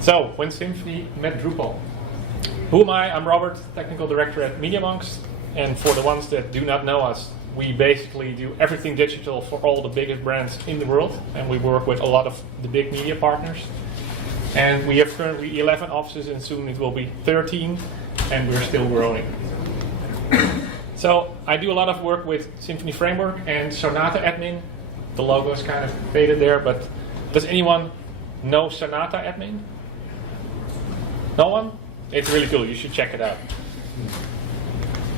So, when Symfony met Drupal. Who am I? I'm Robert, Technical Director at MediaMonks. And for the ones that do not know us, we basically do everything digital for all the biggest brands in the world. And we work with a lot of the big media partners. And we have currently 11 offices, and soon it will be 13. And we're still growing. So I do a lot of work with Symfony Framework and Sonata Admin. The logo is kind of faded there, but does anyone know Sonata Admin? No one? It's really cool. You should check it out.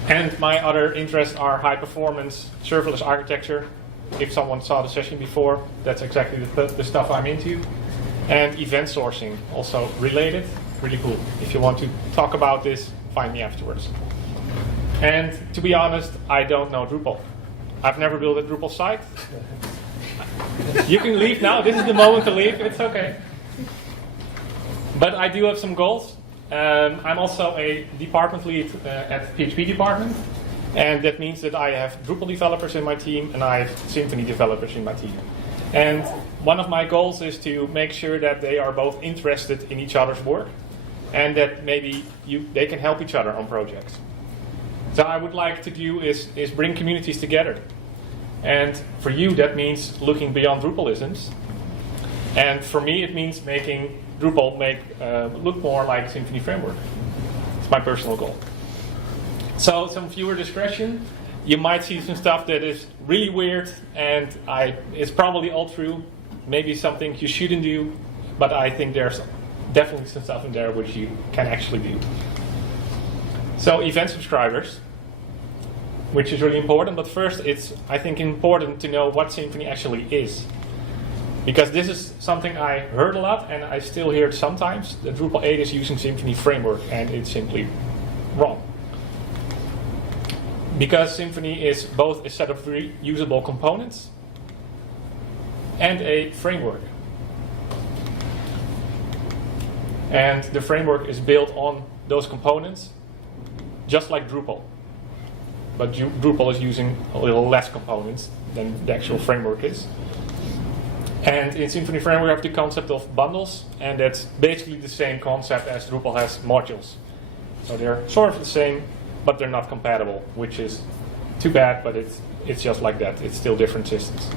And my other interests are high performance serverless architecture. If someone saw the session before, that's exactly the stuff I'm into. And event sourcing, also related. Really cool. If you want to talk about this, find me afterwards. And to be honest, I don't know Drupal. I've never built a Drupal site. You can leave now. This is the moment to leave. It's okay. But I do have some goals. I'm also a department lead at the PHP department. And that means that I have Drupal developers in my team and I have Symfony developers in my team. And one of my goals is to make sure that they are both interested in each other's work and that maybe they can help each other on projects. So I would like to do is bring communities together. And for you, that means looking beyond drupalisms. And for me, it means making Drupal look more like Symfony Framework. It's my personal goal. So some viewer discretion. You might see some stuff that is really weird, and it's probably all true. Maybe something you shouldn't do, but I think there's definitely some stuff in there which you can actually do. So event subscribers, which is really important, but first it's, I think, important to know what Symfony actually is. Because this is something I heard a lot, and I still hear it sometimes, that Drupal 8 is using Symfony Framework, and it's simply wrong. Because Symfony is both a set of reusable components and a framework. And the framework is built on those components, just like Drupal. But Drupal is using a little less components than the actual framework is. And in Symfony Framework, we have the concept of bundles, and that's basically the same concept as Drupal has modules. So they're sort of the same, but they're not compatible, which is too bad, but it's just like that. It's still different systems.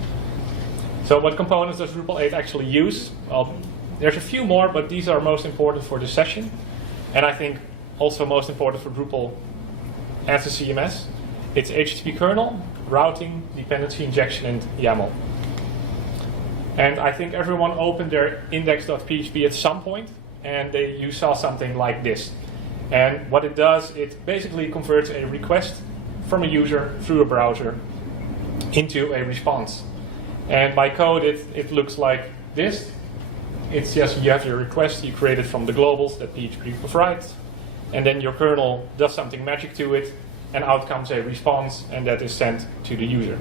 So what components does Drupal 8 actually use? Well, there's a few more, but these are most important for the session. And I think also most important for Drupal as a CMS. It's HTTP kernel, routing, dependency injection, and YAML. And I think everyone opened their index.php at some point, and you saw something like this. And what it does, it basically converts a request from a user through a browser into a response. And by code, it looks like this. It's just you have your request you created from the globals that PHP provides, and then your kernel does something magic to it, and out comes a response, and that is sent to the user.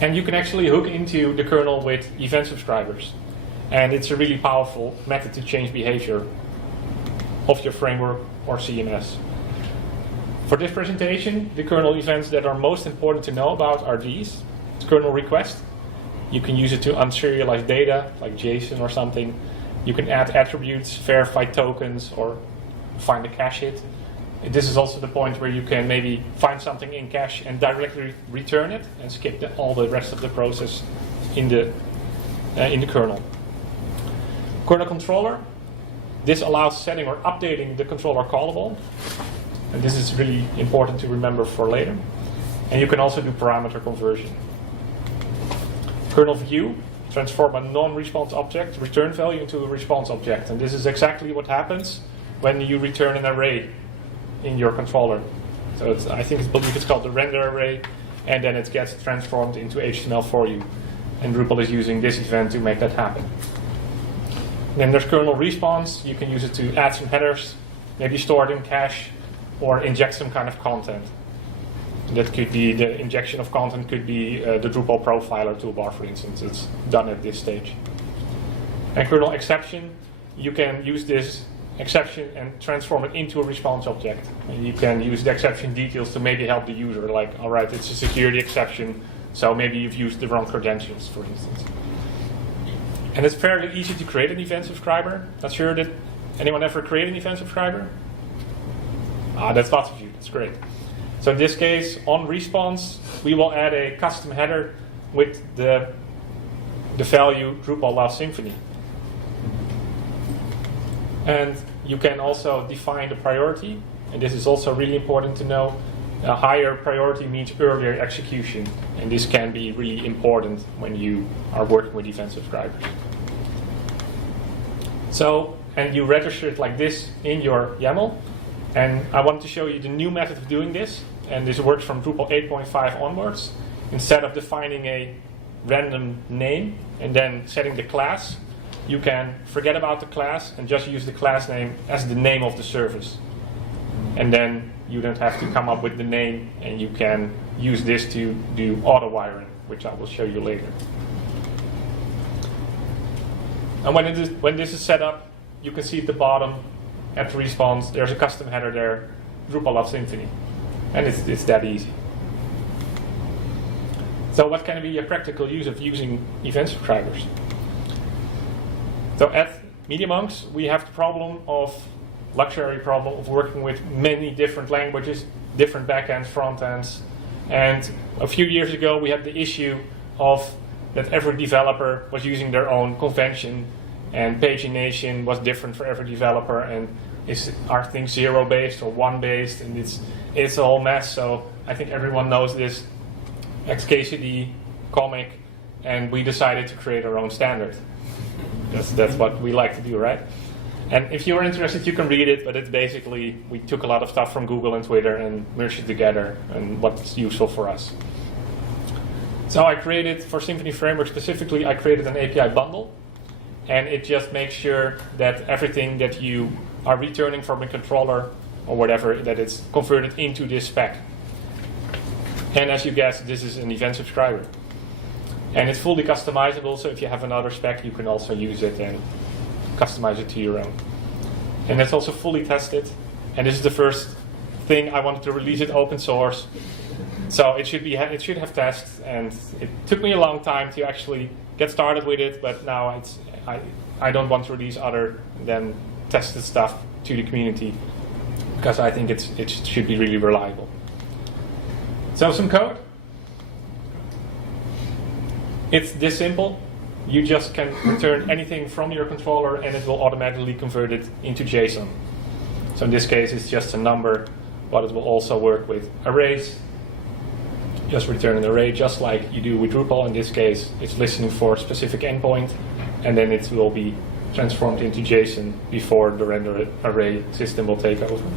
And you can actually hook into the kernel with event subscribers. And it's a really powerful method to change behavior of your framework or CMS. For this presentation, the kernel events that are most important to know about are these. It's kernel request. You can use it to unserialize data, like JSON or something. You can add attributes, verify tokens, or find a cache hit. This is also the point where you can maybe find something in cache and directly return it and skip all the rest of the process in the kernel. Kernel controller. This allows setting or updating the controller callable. And this is really important to remember for later. And you can also do parameter conversion. Kernel view. Transform a non-response object, return value, into a response object. And this is exactly what happens when you return an array in your controller. So I believe it's called the render array, and then it gets transformed into HTML for you. And Drupal is using this event to make that happen. Then there's kernel response. You can use it to add some headers, maybe store it in cache, or inject some kind of content. That could be, the injection of content could be the Drupal profiler toolbar, for instance. It's done at this stage. And kernel exception, you can use this exception and transform it into a response object. And you can use the exception details to maybe help the user, like, all right, it's a security exception, so maybe you've used the wrong credentials, for instance. And it's fairly easy to create an event subscriber. Not sure that anyone ever created an event subscriber? That's lots of you, that's great. So in this case, on response, we will add a custom header with the value Drupal loves Symfony. And you can also define the priority, and this is also really important to know. A higher priority means earlier execution, and this can be really important when you are working with event subscribers. So, and you register it like this in your YAML, and I wanted to show you the new method of doing this, and this works from Drupal 8.5 onwards. Instead of defining a random name and then setting the class, you can forget about the class and just use the class name as the name of the service. And then you don't have to come up with the name, and you can use this to do auto-wiring, which I will show you later. And when this is set up, you can see at the bottom, at response, there's a custom header there, Drupal loves Symfony. And it's that easy. So what can be a practical use of using event subscribers? So at MediaMonks, we have the luxury problem of working with many different languages, different backends, frontends. And a few years ago, we had the issue of that every developer was using their own convention, and pagination was different for every developer, and are things 0-based or 1-based, and it's a whole mess. So I think everyone knows this XKCD comic, and we decided to create our own standard. That's what we like to do, right? And if you're interested, you can read it, but it's basically, we took a lot of stuff from Google and Twitter and merged it together, and what's useful for us. So I created, for Symfony Framework specifically, I created an API bundle, and it just makes sure that everything that you are returning from a controller or whatever, that it's converted into this spec. And as you guessed, this is an event subscriber. And it's fully customizable, so if you have another spec, you can also use it and customize it to your own. And it's also fully tested. And this is the first thing I wanted to release it open source. So it should have tests, and it took me a long time to actually get started with it, but now I don't want to release other than tested stuff to the community, because I think it should be really reliable. So some code. It's this simple. You just can return anything from your controller, and it will automatically convert it into JSON. So in this case, it's just a number, but it will also work with arrays. Just return an array, just like you do with Drupal. In this case, it's listening for a specific endpoint, and then it will be transformed into JSON before the render array system will take over.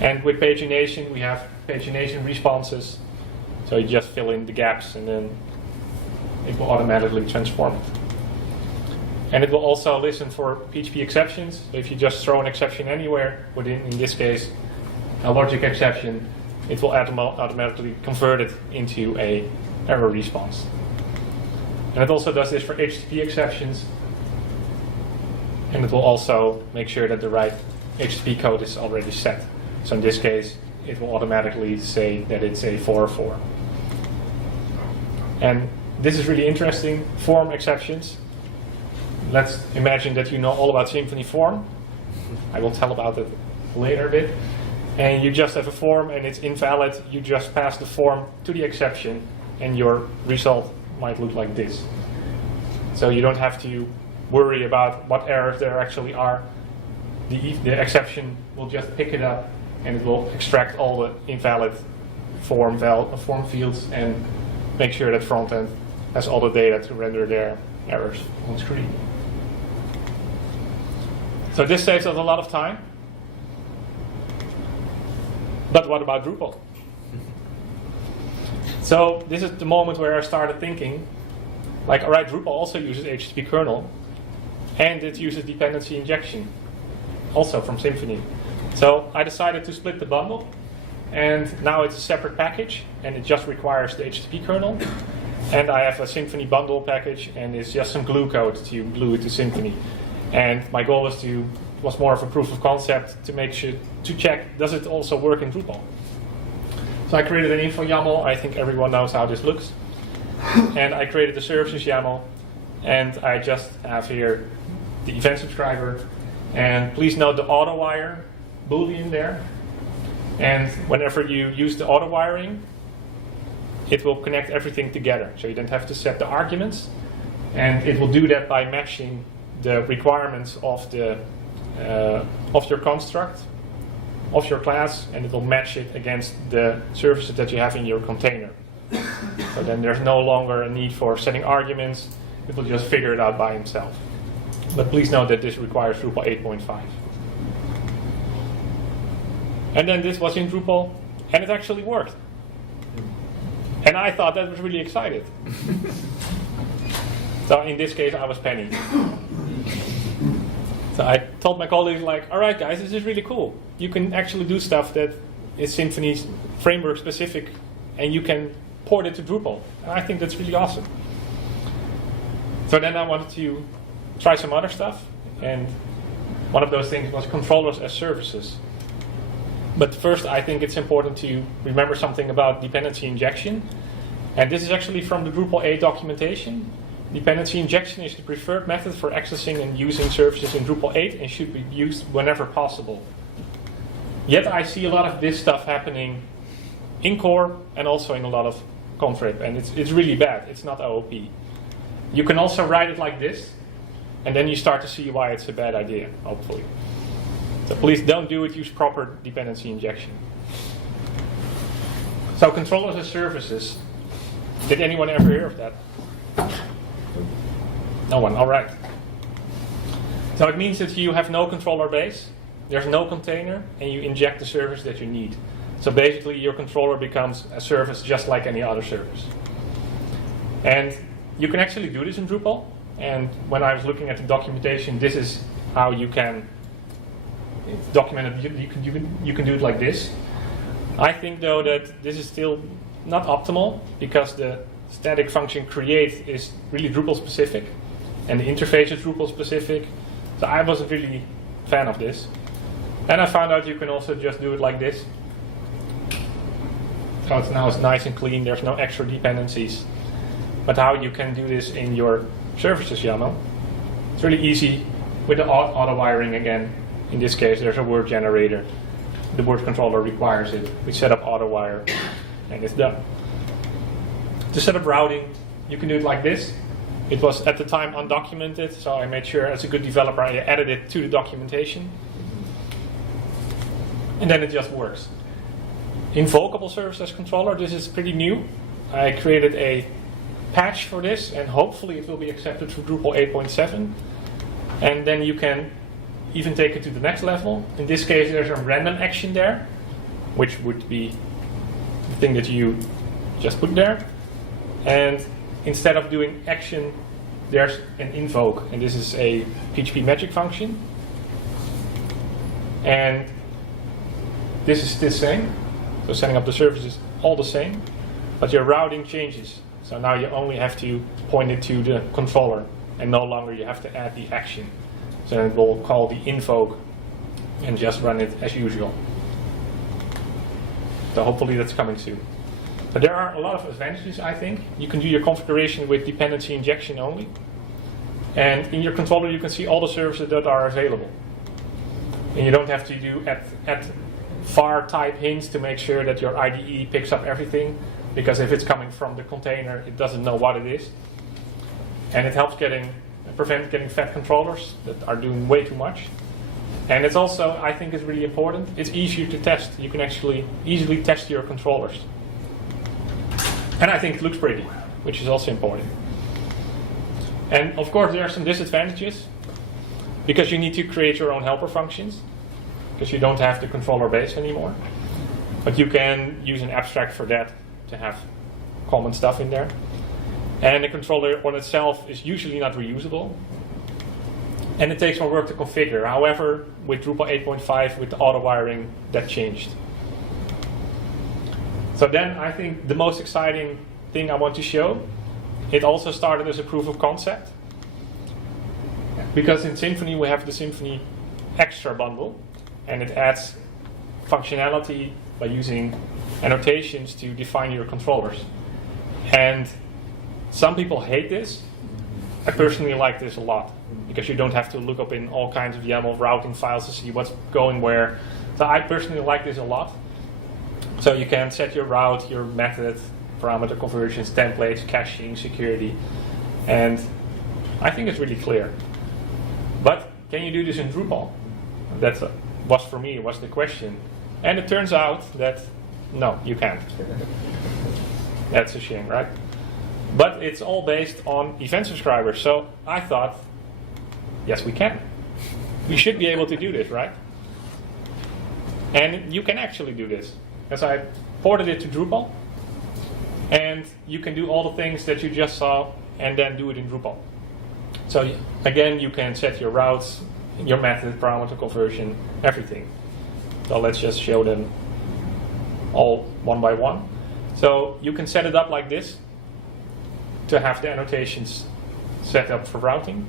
And with pagination, we have pagination responses. So you just fill in the gaps, and then it will automatically transform it. And it will also listen for PHP exceptions. So if you just throw an exception anywhere, within, in this case, a logic exception, it will automatically convert it into an error response. And it also does this for HTTP exceptions. And it will also make sure that the right HTTP code is already set. So in this case, it will automatically say that it's a 404. And this is really interesting, form exceptions. Let's imagine that you know all about Symfony form. I will tell about it later a bit. And you just have a form and it's invalid. You just pass the form to the exception, and your result might look like this. So you don't have to worry about what errors there actually are. The exception will just pick it up, and it will extract all the invalid form fields and make sure that frontend has all the data to render their errors on screen. So this saves us a lot of time. But what about Drupal? So this is the moment where I started thinking, like, all right, Drupal also uses HTTP kernel, and it uses dependency injection, also from Symfony. So I decided to split the bundle, and now it's a separate package, and it just requires the HTTP kernel. And I have a Symfony bundle package, and it's just some glue code to glue it to Symfony. And my goal was more of a proof of concept to make sure to check, does it also work in Drupal? So I created an info YAML. I think everyone knows how this looks. And I created the services YAML. and I just have here the event subscriber. And please note the auto wire boolean there. And whenever you use the auto wiring, it will connect everything together. So you don't have to set the arguments, and it will do that by matching the requirements of your construct, of your class, and it will match it against the services that you have in your container. So then there's no longer a need for setting arguments. It will just figure it out by itself. But please note that this requires Drupal 8.5. And then this was in Drupal, and it actually worked. And I thought that was really exciting. So in this case, I was Penny. So I told my colleagues, like, all right, guys, this is really cool. You can actually do stuff that is Symfony Framework specific, and you can port it to Drupal. And I think that's really awesome. So then I wanted to try some other stuff, and one of those things was controllers as services. But first, I think it's important to remember something about dependency injection. And this is actually from the Drupal 8 documentation. Dependency injection is the preferred method for accessing and using services in Drupal 8 and should be used whenever possible. Yet I see a lot of this stuff happening in core and also in a lot of contrib, and it's really bad. It's not OOP. You can also write it like this, and then you start to see why it's a bad idea, hopefully. So please don't do it, use proper dependency injection. So controllers as services. Did anyone ever hear of that? No one, all right. So it means that you have no controller base, there's no container, and you inject the service that you need. So basically your controller becomes a service just like any other service. And you can actually do this in Drupal. And when I was looking at the documentation, this is how you can document it. You can do it like this. I think though that this is still not optimal because the static function create is really Drupal specific and the interface is Drupal specific. So I wasn't really a fan of this. And I found out you can also just do it like this. So now it's nice and clean, there's no extra dependencies. But how you can do this in your services YAML, it's really easy with the auto wiring again. In this case, there's a word generator. The word controller requires it. We set up auto wire, and it's done. To set up routing, you can do it like this. It was at the time undocumented, so I made sure as a good developer I added it to the documentation. And then it just works. Invocable service as controller, this is pretty new. I created a patch for this, and hopefully it will be accepted for Drupal 8.7. And then you can even take it to the next level. In this case, there's a random action there, which would be the thing that you just put there. And instead of doing action, there's an invoke, and this is a PHP magic function. And this is the same. So setting up the service is all the same, but your routing changes. So now you only have to point it to the controller, and no longer you have to add the action. So it will call the invoke and just run it as usual. So hopefully that's coming soon. But there are a lot of advantages, I think. You can do your configuration with dependency injection only. And in your controller you can see all the services that are available. And you don't have to do add var type hints to make sure that your IDE picks up everything. Because if it's coming from the container, it doesn't know what it is. And it helps prevent getting fat controllers that are doing way too much. And it's also, I think it's really important, it's easier to test. You can actually easily test your controllers. And I think it looks pretty, which is also important. And of course there are some disadvantages, because you need to create your own helper functions, because you don't have the controller base anymore. But you can use an abstract for that to have common stuff in there. And the controller on itself is usually not reusable. And it takes more work to configure. However, with Drupal 8.5, with the auto wiring, that changed. So then I think the most exciting thing I want to show, it also started as a proof of concept. Because in Symfony we have the Symfony Extra bundle, and it adds functionality by using annotations to define your controllers. And some people hate this, I personally like this a lot because you don't have to look up in all kinds of YAML routing files to see what's going where. So I personally like this a lot. So you can set your route, your method, parameter conversions, templates, caching, security, and I think it's really clear. But can you do this in Drupal? That was for me was the question, and it turns out that no, you can't. That's a shame, right? But it's all based on event subscribers. So I thought, yes, we can. We should be able to do this, right? And you can actually do this. Because I ported it to Drupal. And you can do all the things that you just saw and then do it in Drupal. So again, you can set your routes, your method, parameter conversion, everything. So let's just show them all one by one. So you can set it up like this to have the annotations set up for routing.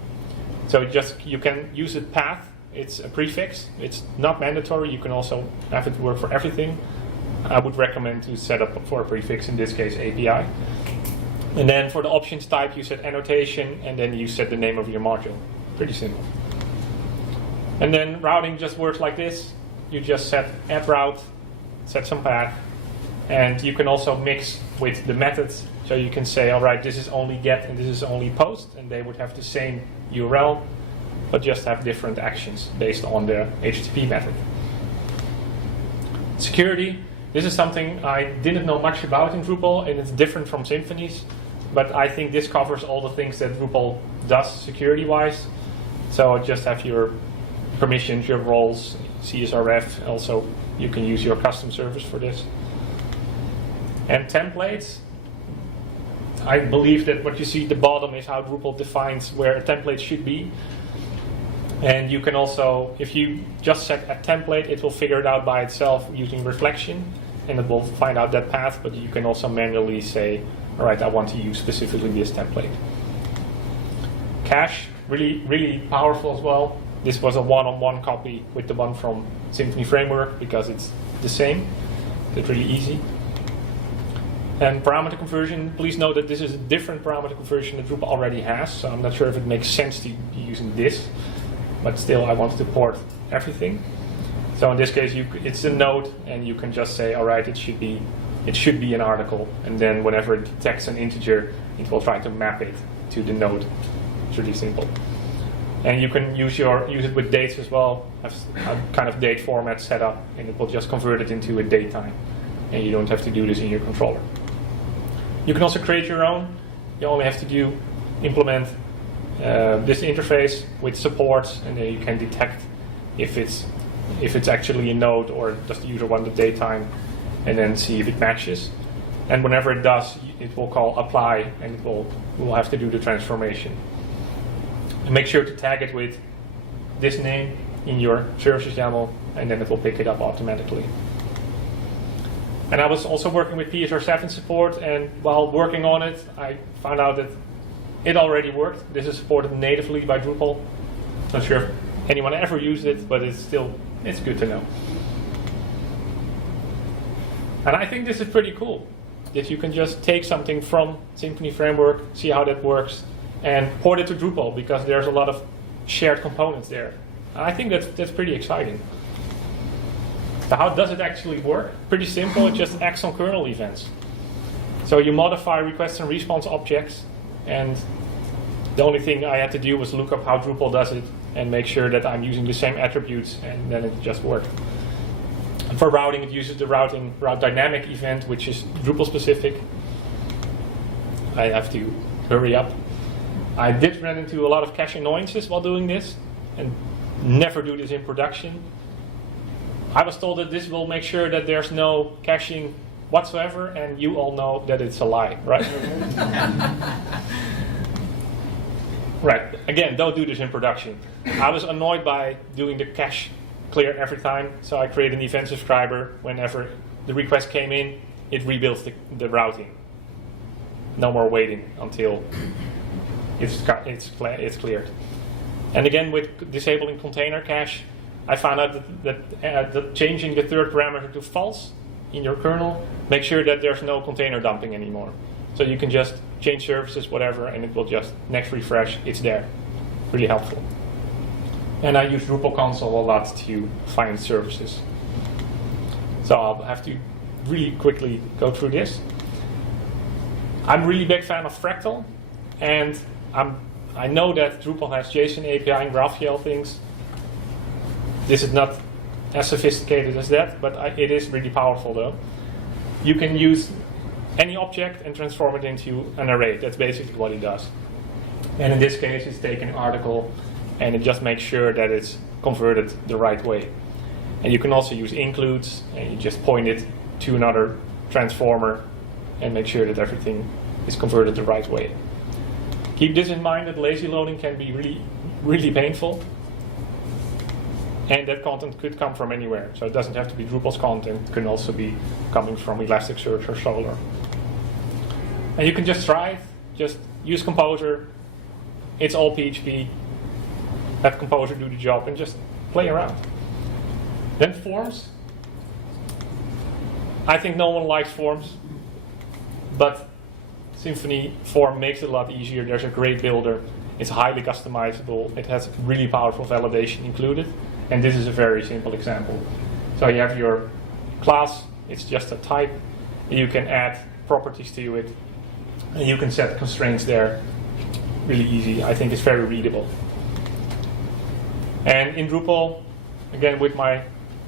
So you can use a path. It's a prefix. It's not mandatory. You can also have it work for everything. I would recommend to set up for a prefix, in this case API. And then for the options type, you set annotation, and then you set the name of your module. Pretty simple. And then routing just works like this. You just set add route, set some path, and you can also mix with the methods. So you can say, all right, this is only get and this is only post, and they would have the same URL, but just have different actions based on the HTTP method. Security. This is something I didn't know much about in Drupal, and it's different from Symfony's, but I think this covers all the things that Drupal does security-wise. So just have your permissions, your roles, CSRF. Also, you can use your custom service for this. And templates. I believe that what you see at the bottom is how Drupal defines where a template should be. And you can also, if you just set a template, it will figure it out by itself using reflection, and it will find out that path, but you can also manually say, all right, I want to use specifically this template. Cache, really powerful as well. This was a one-on-one copy with the one from Symfony Framework because it's the same. It's really easy. And parameter conversion, please note that this is a different parameter conversion that Drupal already has, so I'm not sure if it makes sense to be using this, but still I wanted to port everything. So in this case, it's a node, and you can just say, all right, it should be an article, and then whenever it detects an integer, it will try to map it to the node. It's really simple. And you can use it with dates as well, have a kind of date format set up, and it will just convert it into a date time. And you don't have to do this in your controller. You can also create your own. You only have to implement this interface with supports, and then you can detect if it's actually a node or does the user want the date time, and then see if it matches. And whenever it does, it will call apply, and you will have to do the transformation. And make sure to tag it with this name in your services YAML, and then it will pick it up automatically. And I was also working with PSR7 support, and while working on it, I found out that it already worked. This is supported natively by Drupal. Not sure if anyone ever used it, but it's good to know. And I think this is pretty cool, that you can just take something from Symfony Framework, see how that works, and port it to Drupal, because there's a lot of shared components there. I think that's pretty exciting. So how does it actually work? Pretty simple, it just acts on kernel events. So you modify request and response objects, and the only thing I had to do was look up how Drupal does it and make sure that I'm using the same attributes, and then it just worked. And for routing, it uses the route dynamic event, which is Drupal specific. I have to hurry up. I did run into a lot of cache annoyances while doing this, and never do this in production. I was told that this will make sure that there's no caching whatsoever, and you all know that it's a lie, right? Right, again, don't do this in production. I was annoyed by doing the cache clear every time, so I created an event subscriber. Whenever the request came in, it rebuilds the routing. No more waiting until it's cleared. And again, with disabling container cache, I found out that changing the third parameter to false in your kernel, make sure that there's no container dumping anymore. So you can just change services, whatever, and it will just next refresh, it's there. Really helpful. And I use Drupal console a lot to find services. So I'll have to really quickly go through this. I'm a really big fan of Fractal, and I know that Drupal has JSON API and GraphQL things. This is not as sophisticated as that, but it is really powerful though. You can use any object and transform it into an array. That's basically what it does. And in this case, it's taking an article and it just makes sure that it's converted the right way. And you can also use includes, and you just point it to another transformer and make sure that everything is converted the right way. Keep this in mind that lazy loading can be really, really painful. And that content could come from anywhere. So it doesn't have to be Drupal's content. It can also be coming from Elasticsearch or Solr. And you can just try it. Just use Composer. It's all PHP. Let Composer do the job and just play around. Then forms. I think no one likes forms, but Symfony form makes it a lot easier. There's a great builder. It's highly customizable. It has really powerful validation included. And this is a very simple example. So you have your class. It's just a type. You can add properties to it. And you can set constraints there. Really easy. I think it's very readable. And in Drupal, again, with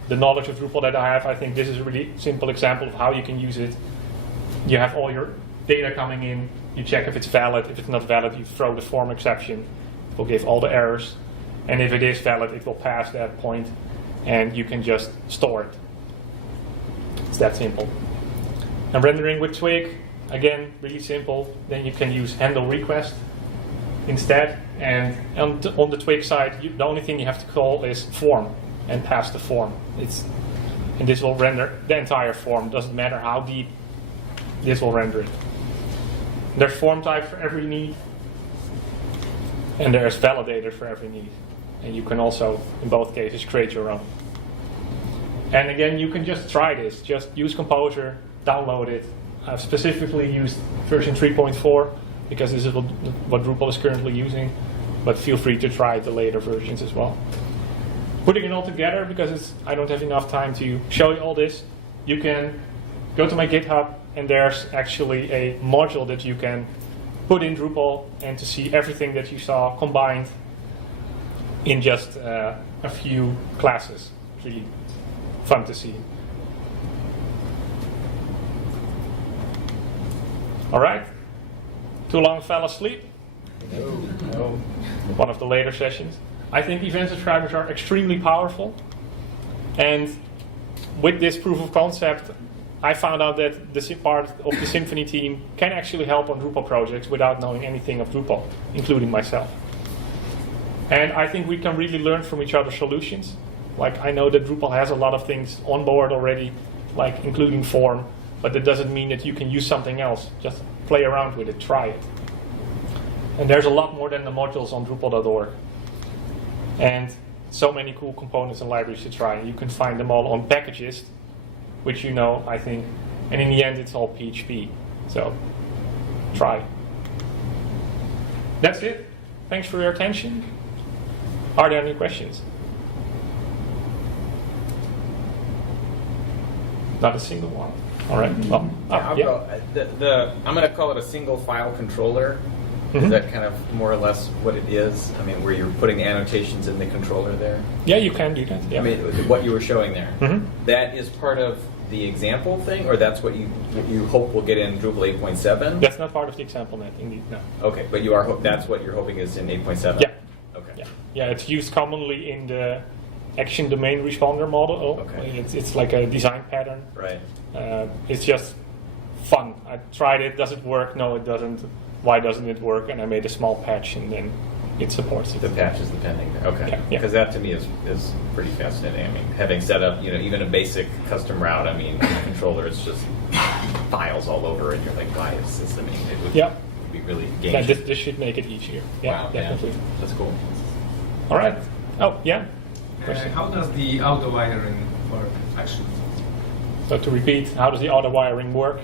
the knowledge of Drupal that I have, I think this is a really simple example of how you can use it. You have all your data coming in. You check if it's valid. If it's not valid, you throw the form exception. It will give all the errors. And if it is valid, it will pass that point. And you can just store it. It's that simple. And rendering with Twig, again, really simple. Then you can use handle request instead. And on the Twig side, the only thing you have to call is form and pass the form. And this will render the entire form. Doesn't matter how deep, this will render it. There's form type for every need, and there's validator for every need. And you can also, in both cases, create your own. And again, you can just try this. Just use Composer, download it. I've specifically used version 3.4 because this is what Drupal is currently using, but feel free to try the later versions as well. Putting it all together, because I don't have enough time to show you all this, you can go to my GitHub, and there's actually a module that you can put in Drupal and to see everything that you saw combined in just a few classes. It's really fun to see. All right. Too long fell asleep? No. One of the later sessions. I think event subscribers are extremely powerful. And with this proof of concept, I found out that this part of the Symfony team can actually help on Drupal projects without knowing anything of Drupal, including myself. And I think we can really learn from each other's solutions. Like, I know that Drupal has a lot of things on board already, like including form, but that doesn't mean that you can use something else. Just play around with it, try it. And there's a lot more than the modules on Drupal.org. And so many cool components and libraries to try. You can find them all on Packages, which you know, I think. And in the end, it's all PHP. So, try. That's it. Thanks for your attention. Are there any questions? Not a single one. All right. Well, I'm going to call it a single file controller. Is that kind of more or less what it is? I mean, where you're putting the annotations in the controller there? Yeah, you can do that. Yeah. I mean, what you were showing there. That is part of the example thing, or that's what you hope will get in Drupal 8.7? That's not part of the example net, indeed, no. Okay, but that's what you're hoping is in 8.7? Yeah. Okay. Yeah, it's used commonly in the action domain responder model. Okay. It's like a design pattern. Right. It's just fun. I tried it. Does it work? No, it doesn't. Why doesn't it work? And I made a small patch, and then it supports it. The patch is the pending there. Okay. Yeah. Because that to me is pretty fascinating. I mean, having set up, even a basic custom route, I mean, on the controller, it's just files all over, and you're like, why is this? I mean, it would be really game. Yeah, this should make it easier. Yeah, wow, definitely. Yeah. That's cool. All right. Oh, yeah. How does the auto wiring work, actually? So to repeat, how does the auto wiring work?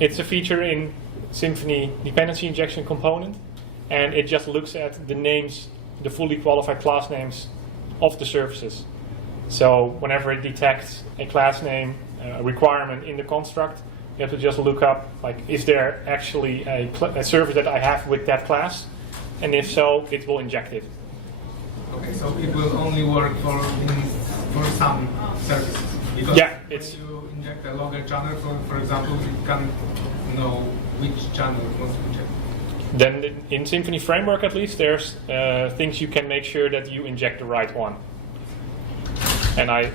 It's a feature in Symfony dependency injection component, and it just looks at the names, the fully qualified class names of the services. So whenever it detects a class name requirement in the construct, you have to just look up, like, is there actually a service that I have with that class? And if so, it will inject it. Okay, so it will only work for some services. Because yeah, when you inject a logger channel, for example, you can't know which channel was injected. Then in Symfony Framework, at least, there's things you can make sure that you inject the right one. And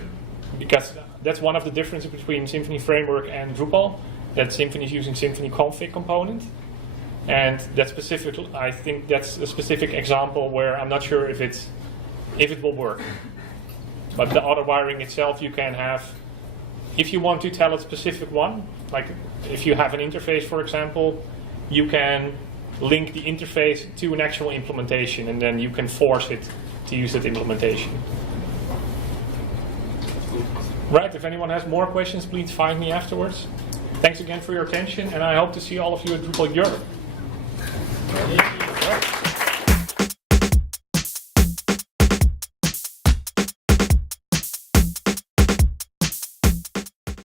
because that's one of the differences between Symfony Framework and Drupal, that Symfony is using Symfony config component. And that I think that's a specific example where I'm not sure if it will work. But the auto wiring itself, you can have, if you want to tell a specific one, like if you have an interface, for example, you can link the interface to an actual implementation, and then you can force it to use that implementation. Right, if anyone has more questions, please find me afterwards. Thanks again for your attention, and I hope to see all of you at Drupal Europe. Right.